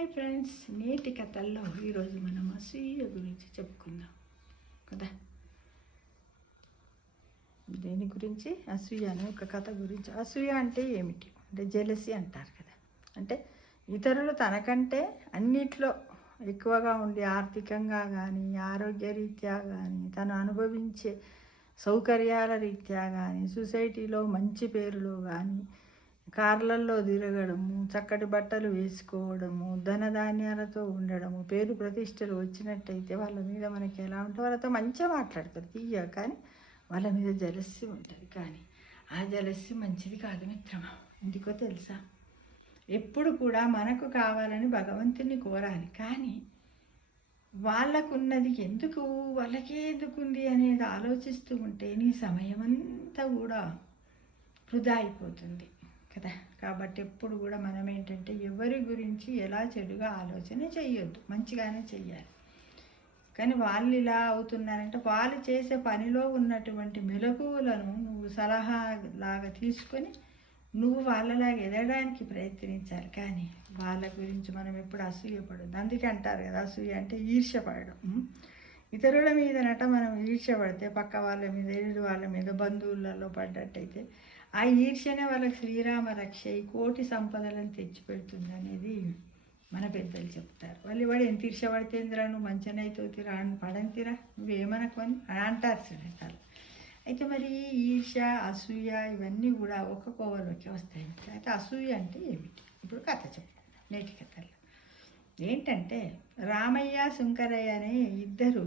Hi friends, నేటి కథల్లో ఈరోజు మనం అసూయ గురించి చెప్పుకుందాం కదా. దేని గురించి? అసూయ అనే ఒక కథ గురించి. అసూయ అంటే ఏమిటి అంటే జెలసీ అంటారు కదా. అంటే ఇతరులు తనకంటే అన్నిట్లో ఎక్కువగా ఉండి ఆర్థికంగా కానీ, ఆరోగ్యరీత్యా కానీ, తను అనుభవించే సౌకర్యాల రీత్యా కానీ, సొసైటీలో మంచి పేరులో కానీ, కార్లల్లో తిరగడము, చక్కటి బట్టలు వేసుకోవడము, ధనధాన్యాలతో ఉండడము, పేరు ప్రతిష్టలు వచ్చినట్టయితే వాళ్ళ మీద మనకి ఎలా ఉంటే వాళ్ళతో మంచిగా మాట్లాడతారు తీయ, కానీ వాళ్ళ మీద జలస్సి ఉంటుంది. కానీ ఆ జలస్సి మంచిది కాదు మిత్రమా. ఎందుకో తెలుసా? ఎప్పుడు కూడా మనకు కావాలని భగవంతుని కోరాలి, కానీ వాళ్ళకున్నది ఎందుకు, వాళ్ళకే ఎందుకుంది అనేది ఆలోచిస్తూ ఉంటే నీ సమయం అంతా కూడా వృధా అయిపోతుంది కదా. కాబట్టి ఎప్పుడు కూడా మనం ఏంటంటే ఎవరి గురించి ఎలా చెడుగా ఆలోచన చెయ్యొద్దు, మంచిగానే చెయ్యాలి. కానీ వాళ్ళు ఇలా అవుతున్నారంటే వాళ్ళు చేసే పనిలో ఉన్నటువంటి మెలకువలను నువ్వు సలహాలాగా తీసుకొని నువ్వు వాళ్ళలాగా ఎదగడానికి ప్రయత్నించాలి. కానీ వాళ్ళ గురించి మనం ఎప్పుడు అసూయపడదు. అందుకే అంటారు కదా, అసూయ అంటే ఈర్ష్యపడడం. ఇతరుల మీదనట మనం ఈర్ష్యపడితే పక్క వాళ్ళ మీద, ఎదురు వాళ్ళ మీద, బంధువులలో పడ్డట్టయితే ఆ ఈర్ష్యనే వాళ్ళకి శ్రీరామ రక్ష కోటి సంపదలను తెచ్చిపెడుతుంది అనేది మన పెద్దలు చెప్తారు. వాడు ఎంత ఈర్ష్యపడితేందిరా, నువ్వు మంచినైతోతిరా, పడంతిరా, నువ్వేమనుకొని అని అంటారు చూడాలి. అయితే మరి ఈర్ష్య, అసూయ ఇవన్నీ కూడా ఒక కోవలోకి వస్తాయి. అయితే అసూయ అంటే ఏమిటి? ఇప్పుడు కథ చెప్తాను. నేటి కథలో ఏంటంటే, రామయ్య శంకరయ్య అనే ఇద్దరు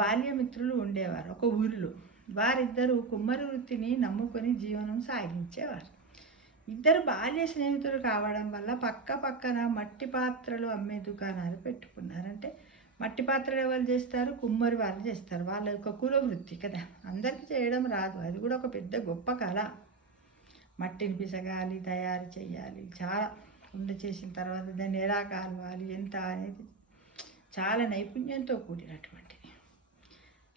బాల్యమిత్రులు ఉండేవారు ఒక ఊరిలో. వారిద్దరూ కుమ్మరి వృత్తిని నమ్ముకొని జీవనం సాగించేవారు. ఇద్దరు బాల్య స్నేహితులు కావడం వల్ల పక్కన మట్టి పాత్రలు అమ్మే దుకాణాలు పెట్టుకున్నారంటే మట్టి పాత్రలు ఎవరు చేస్తారు? కుమ్మరి వాళ్ళు చేస్తారు. వాళ్ళ యొక్క కుల వృత్తి కదా, అందరికీ చేయడం రాదు. అది కూడా ఒక పెద్ద గొప్ప కళ. మట్టిని పిసగాలి, తయారు చేయాలి, చాలా కుండ చేసిన తర్వాత దాన్ని ఎలా కాలవాలి, ఎంత అనేది చాలా నైపుణ్యంతో కూడినటువంటిది.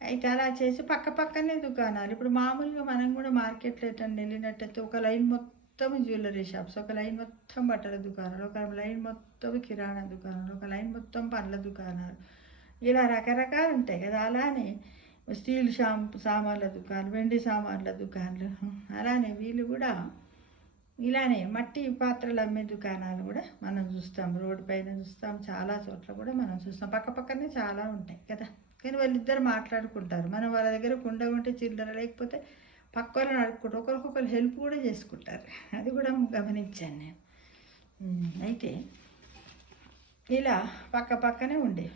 అయితే అలా చేసి పక్కనే దుకాణాలు. ఇప్పుడు మామూలుగా మనం కూడా మార్కెట్లో ఎటన్నా వెళ్ళినట్టయితే ఒక లైన్ మొత్తం జ్యువెలరీ షాప్స్, ఒక లైన్ మొత్తం బట్టల దుకాణాలు, ఒక లైన్ మొత్తం కిరాణా దుకాణాలు, ఒక లైన్ మొత్తం పండ్ల దుకాణాలు, ఇలా రకరకాలు ఉంటాయి కదా. అలానే స్టీల్ సామాన్ల దుకాణాలు, వెండి సామాన్ల దుకాణాలు, అలానే వీళ్ళు కూడా ఇలానే మట్టి పాత్రలు అమ్మే దుకాణాలు కూడా మనం చూస్తాం. రోడ్డు పైన చూస్తాం, చాలా చోట్ల కూడా మనం చూస్తాం. పక్కనే చాలా ఉంటాయి కదా. కానీ వాళ్ళిద్దరు మాట్లాడుకుంటారు. మనం వాళ్ళ దగ్గర కుండ ఉంటే చిల్లర లేకపోతే పక్క వాళ్ళని అడుక్కుంటారు, ఒకరికొకరు హెల్ప్ కూడా చేసుకుంటారు. అది కూడా గమనించాను నేను. అయితే ఇలా పక్కనే ఉండేవి.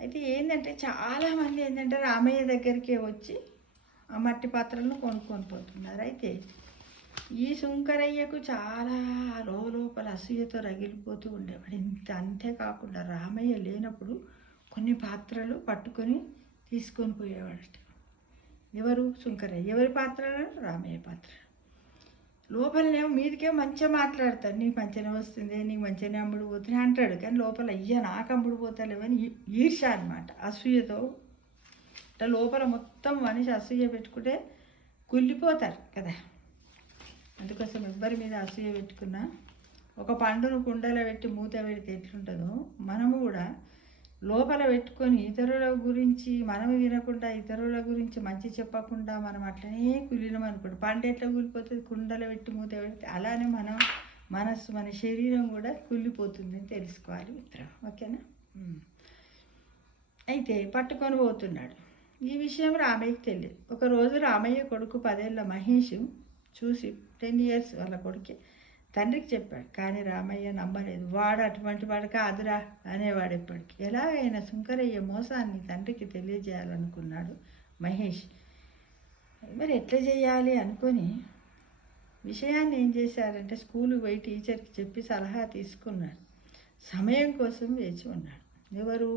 అయితే ఏంటంటే చాలామంది ఏంటంటే రామయ్య దగ్గరికే వచ్చి ఆ మట్టి పాత్రలను కొనుక్కొని పోతున్నారు. అయితే ఈ శంకరయ్యకు చాలా లోపల అసూయతో రగిలిపోతూ ఉండేవాడు. అంతేకాకుండా రామయ్య లేనప్పుడు కొన్ని పాత్రలు పట్టుకొని తీసుకొని పోయేవాడట. ఎవరు? శంకరయ్య. ఎవరి పాత్రలు? రామయ్య పాత్ర. లోపలనేమో మీదికే మంచిగా మాట్లాడతాడు, నీకు మంచిగా వస్తుంది, నీకు మంచిగానే అమ్ముడు పోతుంది అంటాడు. కానీ లోపల అయ్యా నాకు అమ్ముడు పోతలేవని ఈర్ష అనమాట, అసూయతో. అంటే లోపల మొత్తం మనిషి అసూయ పెట్టుకుంటే కుళ్ళిపోతారు కదా. అందుకోసం ఎవ్వరి మీద అసూయ పెట్టుకున్నా, ఒక పండును కుండలో పెట్టి మూత పెడితే ఎట్లుంటుందో మనము కూడా లోపల పెట్టుకొని ఇతరుల గురించి మనము వినకుండా, ఇతరుల గురించి మంచి చెప్పకుండా మనం అట్లనే కుళ్ళినాం అనుకోండి, పండు ఎట్లా కూలిపోతుంది? కుండలో పెట్టి మూత పెడితే అలానే మన మనస్సు, మన శరీరం కూడా కుళ్ళిపోతుందని తెలుసుకోవాలి మిత్రం. ఓకేనా? అయితే పట్టుకొని పోతున్నాడు. ఈ విషయం రామయ్యకి తెలియదు. ఒకరోజు రామయ్య కొడుకు 10 ఏళ్ళ మహేష్ చూసి 10 ఇయర్స్ వాళ్ళ కొడుకే తండ్రికి చెప్పాడు. కానీ రామయ్య నమ్మలేదు. వాడు అటువంటి వాడు కాదురా అనేవాడు ఎప్పటికీ. ఎలాగైనా శంకరయ్య మోసాన్ని తండ్రికి తెలియజేయాలనుకున్నాడు మహేష్. మరి ఎట్లా చేయాలి అనుకొని విషయాన్ని ఏం చేశారంటే స్కూల్కి పోయి టీచర్కి చెప్పి సలహా తీసుకున్నాడు. సమయం కోసం వేచి ఉన్నాడు. ఎవరు?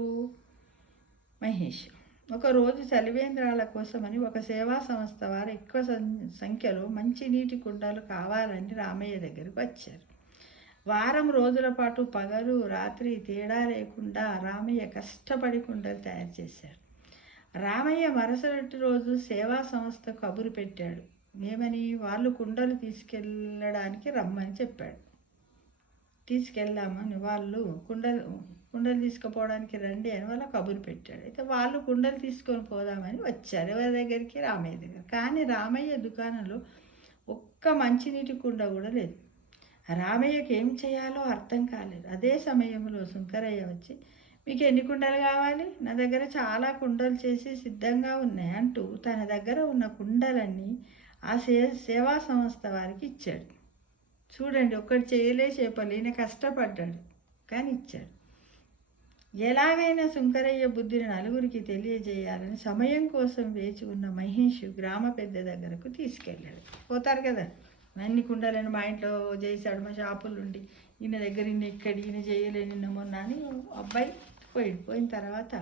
మహేష్. ఒకరోజు చలివేంద్రాల కోసమని ఒక సేవా సంస్థ వారు ఎక్కువ సంఖ్యలో మంచి నీటి కుండలు కావాలని రామయ్య దగ్గరికి వచ్చారు. వారం రోజుల పాటు పగలు రాత్రి తేడా లేకుండా రామయ్య కష్టపడి కుండలు తయారు చేశారు. రామయ్య మరుసటి రోజు సేవా సంస్థ కబురు పెట్టాడు. ఏమని? వాళ్ళు కుండలు తీసుకెళ్ళడానికి రమ్మని చెప్పాడు. తీసుకెళ్దామని వాళ్ళు కుండలు కుండలు తీసుకుపోవడానికి రండి అని వాళ్ళ కబురు పెట్టాడు. అయితే వాళ్ళు కుండలు తీసుకొని పోదామని వచ్చారు ఎవరి దగ్గరికి? రామయ్య దగ్గర. కానీ రామయ్య దుకాణంలో ఒక్క మంచినీటి కుండ కూడా లేదు. రామయ్యకి ఏం చేయాలో అర్థం కాలేదు. అదే సమయంలో శంకరయ్య వచ్చి, మీకు ఎన్ని కుండలు కావాలి? నా దగ్గర చాలా కుండలు చేసి సిద్ధంగా ఉన్నాయి అంటూ తన దగ్గర ఉన్న కుండలన్నీ ఆ సేవా సంస్థ వారికి ఇచ్చాడు. చూడండి, ఒక్కటి చేయలే చేపలు, ఈయన కష్టపడ్డాడు కానీ ఇచ్చాడు. ఎలాగైనా శంకరయ్య బుద్ధిని నలుగురికి తెలియజేయాలని సమయం కోసం వేచి ఉన్న మహేష్ గ్రామ పెద్ద దగ్గరకు తీసుకెళ్ళాడు. పోతారు కదా, అన్ని కుండలను మా ఇంట్లో చేశాడు, మా షాపులు ఉండి ఈయన దగ్గర ఈయన ఇక్కడ ఈయన చేయలేని నిన్న మొన్న అని అబ్బాయి పోయిన తర్వాత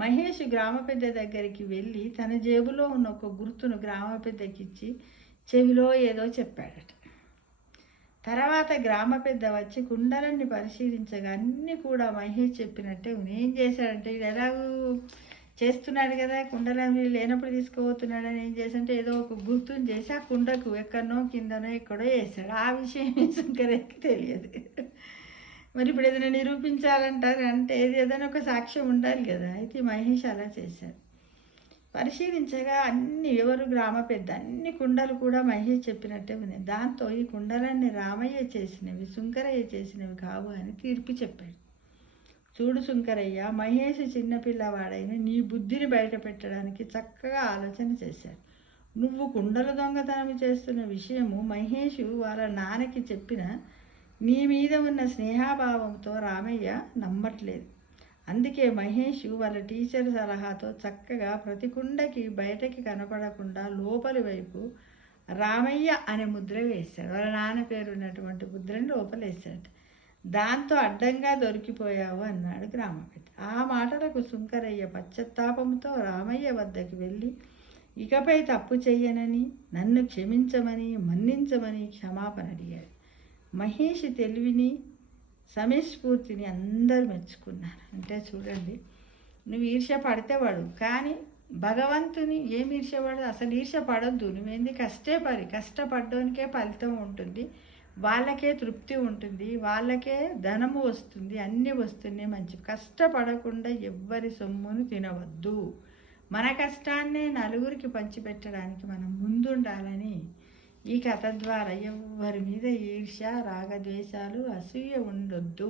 మహేష్ గ్రామ పెద్ద దగ్గరికి వెళ్ళి తన జేబులో ఉన్న ఒక గుర్తును గ్రామ పెద్దకి ఇచ్చి చెవిలో ఏదో చెప్పాడట. తర్వాత గ్రామ పెద్ద వచ్చి కుండలన్నీ పరిశీలించగా అన్నీ కూడా మహేష్ చెప్పినట్టే ఏం చేశాడంటే, ఇది ఎలాగూ చేస్తున్నాడు కదా, కుండలని లేనప్పుడు తీసుకుపోతున్నాడని ఏం చేశాడంటే ఏదో ఒక గుర్తుని చేసి ఆ కుండకు ఎక్కడనో కిందనో ఎక్కడో వేసాడు. ఆ విషయం శంకరయ్యకి తెలియదు. మరి ఇప్పుడు ఏదైనా నిరూపించాలంటారు అంటే ఏదైనా ఒక సాక్ష్యం ఉండాలి కదా. అయితే మహేష్ అలా చేశాడు. పరిశీలించగా ఎవరు గ్రామ పెద్ద అన్ని కుండలు కూడా మహేష్ చెప్పినట్టే ఉన్నాయి. దాంతో ఈ కుండలన్నీ రామయ్య చేసినవి, శంకరయ్య చేసినవి కావు అని తీర్పు చెప్పాడు. చూడు శంకరయ్య, మహేష్ చిన్నపిల్లవాడైన నీ బుద్ధిని బయట పెట్టడానికి చక్కగా ఆలోచన చేశాడు. నువ్వు కుండల దొంగతనం చేస్తున్న విషయము మహేష్ వాళ్ళ నాన్నకి చెప్పిన నీ మీద ఉన్న స్నేహాభావంతో రామయ్య నమ్మట్లేదు. అందుకే మహేష్ వాళ్ళ టీచర్ సలహాతో చక్కగా ప్రతి కుండకి బయటకి కనపడకుండా లోపలి వైపు రామయ్య అనే ముద్ర వేశాడు. వాళ్ళ నాన్న పేరు ఉన్నటువంటి ముద్రని లోపలేశాడు. దాంతో అడ్డంగా దొరికిపోయావు అన్నాడు గ్రామ పెద్ద. ఆ మాటలకు శంకరయ్య పశ్చాత్తాపంతో రామయ్య వద్దకు వెళ్ళి, ఇకపై తప్పు చెయ్యనని, నన్ను క్షమించమని, మన్నించమని క్షమాపణ అడిగాడు. మహేష్ తెలివిని, సమయస్ఫూర్తిని అందరూ మెచ్చుకున్నారు. అంటే చూడండి, నువ్వు ఈర్ష్య పడితే పడు, కానీ భగవంతుని ఏం ఈర్ష్య పడదు, అసలు ఈర్ష్య పడద్దు. నువ్వేంది కష్టపడ్డానికే ఫలితం ఉంటుంది, వాళ్ళకే తృప్తి ఉంటుంది, వాళ్ళకే ధనము వస్తుంది, అన్నీ వస్తున్నాయి మంచి. కష్టపడకుండా ఎవ్వరి సొమ్మును తినవద్దు. మన కష్టాన్నే నలుగురికి పంచిపెట్టడానికి మనం ముందుండాలని ఈ కథ ద్వారా ఎవ్వరి మీద ఈర్ష్య, రాగద్వేషాలు, అసూయ ఉండొద్దు.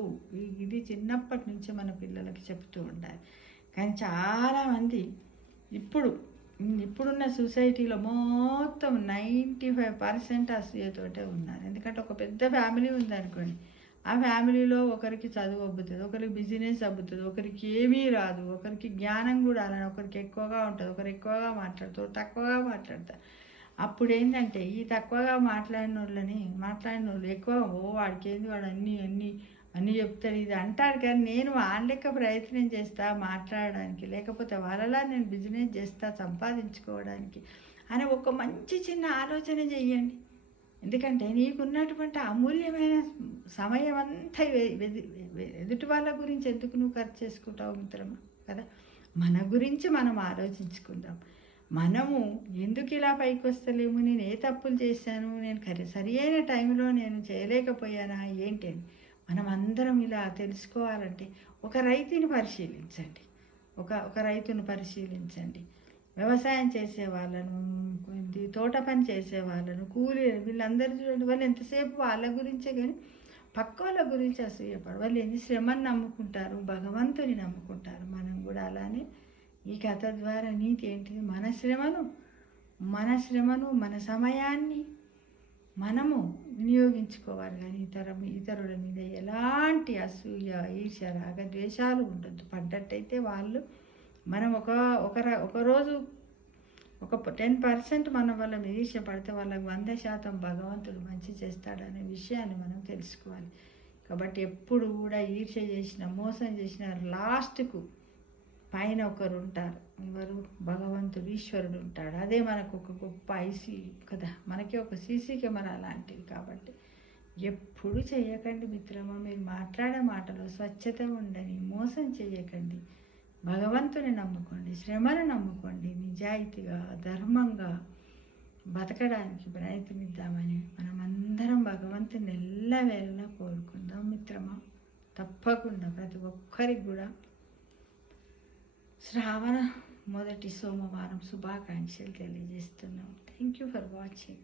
ఇది చిన్నప్పటి నుంచి మన పిల్లలకి చెప్తూ ఉండాలి. కానీ చాలామంది ఇప్పుడున్న సొసైటీలో మొత్తం 95% అసూయతోటే ఉన్నారు. ఎందుకంటే ఒక పెద్ద ఫ్యామిలీ ఉందనుకోండి, ఆ ఫ్యామిలీలో ఒకరికి చదువు అబ్బుతుంది, ఒకరికి బిజినెస్ అబ్బుతుంది, ఒకరికి ఏమీ రాదు, ఒకరికి జ్ఞానం కూడా అలానే, ఒకరికి ఎక్కువగా ఉంటుంది, ఒకరు ఎక్కువగా మాట్లాడతారు, తక్కువగా మాట్లాడతారు. అప్పుడు ఏంటంటే ఈ తక్కువగా మాట్లాడిన వాళ్ళు ఎక్కువ వాడికి ఏంది, వాడు అన్నీ చెప్తాడు ఇది అంటాడు. కానీ నేను వాళ్ళ లెక్క ప్రయత్నం చేస్తా మాట్లాడడానికి, లేకపోతే వాళ్ళలా నేను బిజినెస్ చేస్తా సంపాదించుకోవడానికి అని ఒక మంచి చిన్న ఆలోచన చెయ్యండి. ఎందుకంటే నీకున్నటువంటి అమూల్యమైన సమయం అంతా ఎదుటి వాళ్ళ గురించి ఎందుకు నువ్వు ఖర్చు చేసుకుంటావు మిత్రమా కదా. మన గురించి మనం ఆలోచించుకుందాం. మనము ఎందుకు ఇలా పైకి వస్తలేము, నేను ఏ తప్పులు చేశాను, నేను సరి అయిన టైంలో నేను చేయలేకపోయానా ఏంటి అని మనం అందరం ఇలా తెలుసుకోవాలంటే ఒక రైతుని పరిశీలించండి. ఒక రైతును పరిశీలించండి. వ్యవసాయం చేసే వాళ్ళను, తోట పని చేసే వాళ్ళను, కూలీ, వీళ్ళందరూ చూడండి, వాళ్ళు ఎంతసేపు వాళ్ళ గురించే కానీ పక్క వాళ్ళ గురించి అసూయపడు. వాళ్ళు ఎన్ని శ్రమను నమ్ముకుంటారు, భగవంతుని నమ్ముకుంటారు. మనం కూడా అలానే ఈ కథ ద్వారా నీతి ఏంటిది, మన శ్రమను మన సమయాన్ని మనము వినియోగించుకోవాలి. కానీ ఇతరుల మీద ఎలాంటి అసూయ, ఈర్ష్య, రాగద్వేషాలు ఉండొద్దు. పడ్డట్టయితే మనం ఒకరోజు ఒక 10% మన వల్ల ఈర్ష్య పడితే వాళ్ళకి 100% భగవంతుడు మంచి చేస్తాడనే విషయాన్ని మనం తెలుసుకోవాలి. కాబట్టి ఎప్పుడు కూడా ఈర్ష్య చేసిన, మోసం చేసిన లాస్ట్కు పైన ఒకరు ఉంటారు. ఎవరు? భగవంతుడు, ఈశ్వరుడు ఉంటాడు. అదే మనకు ఒక గొప్ప ఐసీ కదా, మనకి ఒక సీసీ కెమెరా లాంటిది. కాబట్టి ఎప్పుడు చేయకండి మిత్రమా, మీరు మాట్లాడే మాటలో స్వచ్ఛత ఉండని, మోసం చేయకండి, భగవంతుని నమ్ముకోండి, శ్రమను నమ్ముకోండి, నిజాయితీగా ధర్మంగా బతకడానికి ప్రయత్నిద్దామని మనం అందరం భగవంతుని ఎల్లవేళలా కోరుకుందాం మిత్రమా. తప్పకుండా ప్రతి ఒక్కరికి కూడా శ్రావణ మొదటి సోమవారం శుభాకాంక్షలు తెలియజేస్తున్నాం. Thank you for watching.